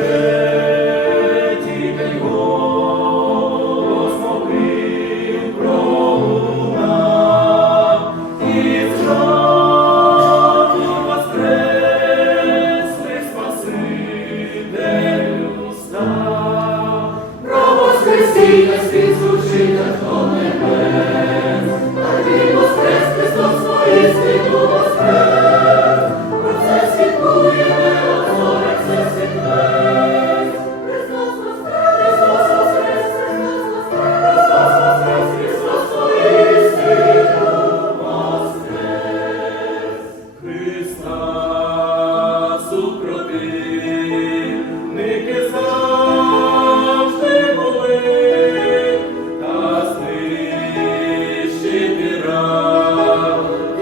Amen.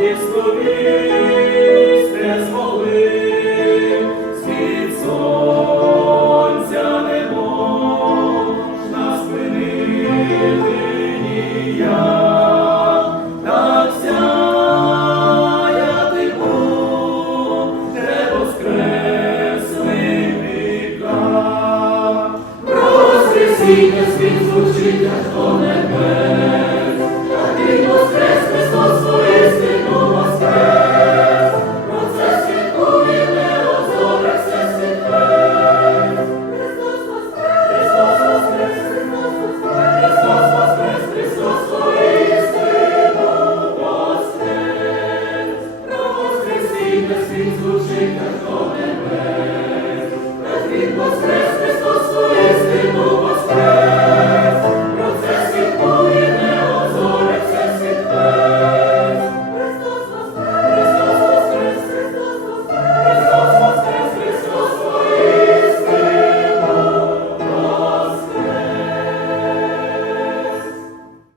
Христові.